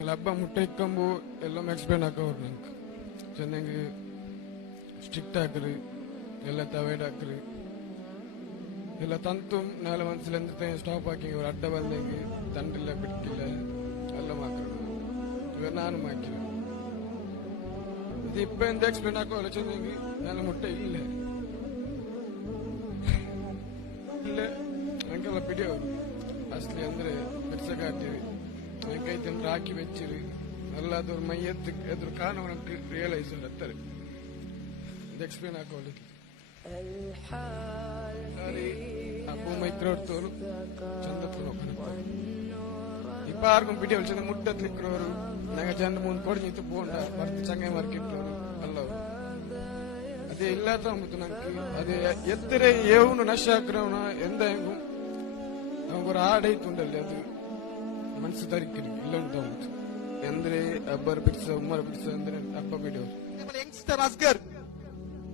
ಹಬ್ಬ ಮುಟ್ಟೈಕೊಂಬು ಎಲ್ಲ ಎಕ್ಸ್ಪ್ಲೇನ್ ಹಾಕೋರು ನಂಗೆ ಚೆನ್ನಾಗಿ ಸ್ಟ್ರಿಕ್ಟ್ ಹಾಕ್ರಿ ಎಲ್ಲ ತವೇಡ್ ಹಾಕ್ರಿ ಎಲ್ಲ ತಂತು ನಾಳೆ ಮನಸ್ಸಿಲೆಂದ್ರೆ ಸ್ಟಾಪ್ ಹಾಕಿ ಇವ್ರು ಅಡ್ಡ ಬಂದಂಗೆ ತಂಡಿಲ್ಲ ಬಿಟ್ಟಿಲ್ಲ ಎಲ್ಲ ಮಾಕ್ರು ಇವಾಗ ನಾನು ಮಾಕಿಲ್ಲ ಇದು ಇಪ್ಪ ಎಂತ ಎಕ್ಸ್ಪ್ಲೇನ್ ಹಾಕೋಲ್ಲ ಚೆನ್ನಾಗಿ ನಾನು ಮುಟ್ಟೆ ಇಲ್ಲ ಇಲ್ಲ ಹಂಗೆಲ್ಲ ಬಿಡಿಯೋರು ಅಸಲಿ ಅಂದ್ರೆ ಬಿಡ್ಸಕಾಟಿವಿ ಹಂಗೈತೆ ರಾಕಿ ಬೆಚ್ಚಿರಿ ಅಲ್ಲಾದವ್ರ ಮೈ ಎದ್ರು ಕಾರಣ ರಿಯಲೈಸ್ ಹತ್ತಾರೆ ಎಕ್ಸ್ಪ್ಲೇನ್ ಹಾಕೋಲಿಕ್ಕೆ ಅಪ್ಪು ಮೈತ್ರೋರ್ತವರು ಚಂದತ್ತು ನೋಡ್ಕೊಂಡು ಇಪ್ಪ ಆರ್ಗು ಬಿಡಿ ಚಂದ ಮುಟ್ಟತ್ಲಿಕ್ಕವರು ನಂಗೆ ಚಂದ ಮುಂದೆ ಕೊಡ್ಜಿತ್ತು ಪೋಂಡ ಬರ್ತು ಚಂಗೆ ಮಾರ್ಕಿಟ್ಟವರು ಅಲ್ಲವರು ಅದೇ ಇಲ್ಲಾತ ಅಂಬುದು ನಂಗೆ ಅದೇ ಎತ್ತರೆ ಏವನು ನಶ ಹಾಕ್ರವನ ಎಂದ ಹೆಂಗು ನಮಗೊಂದು ಆಡೈತುಂಡಲ್ಲಿ ಅದು ಮನಸ್ಸು ತರಿಕರಿ ಇಲ್ಲ ಉಂಟು ಅಂದ್ರೆ ಅಬ್ಬರ್ ಬಿಡ್ಸ ಉಮ್ಮರ್ ಬಿಡ್ಸ ಅಂದ್ರೆ ಅಬ್ಬ ಬಿಡೋರು യങ്സ്റ്റർ അസ്ഗർ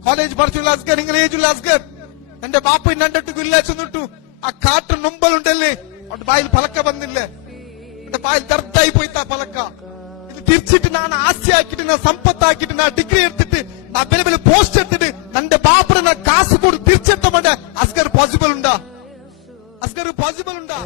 കോളേജ് പഠിച്ചുള്ള അസ്ഗർ നിങ്ങൾ ഏജുള്ള അസ്ഗർ എന്റെ ബാപ്പ രണ്ടിട്ട് ഇല്ല ചെന്നിട്ടു ആ കാട്ടു നുമ്പലുണ്ടല്ലേ അവിടെ ബായിൽ പലക്ക വന്നില്ലേ എന്റെ ബായിൽ ദർദായി പോയിത്താ പലക്ക ഇത് തിരിച്ചിട്ട് ഞാൻ ആസ്തിയാക്കിട്ട് ഞാൻ സമ്പത്താക്കിട്ട് ഞാൻ ഡിഗ്രി എടുത്തിട്ട് ഞാൻ ബല ബല പോസ്റ്റ് എടുത്തിട്ട് എന്റെ ബാപ്പനെ ഞാൻ കാസ് കൂടി തിരിച്ചെത്തമണ്ട അസ്ഗർ പോസിബിൾ ഉണ്ടാ അസ്ഗർ പോസിബിൾ ഉണ്ടാ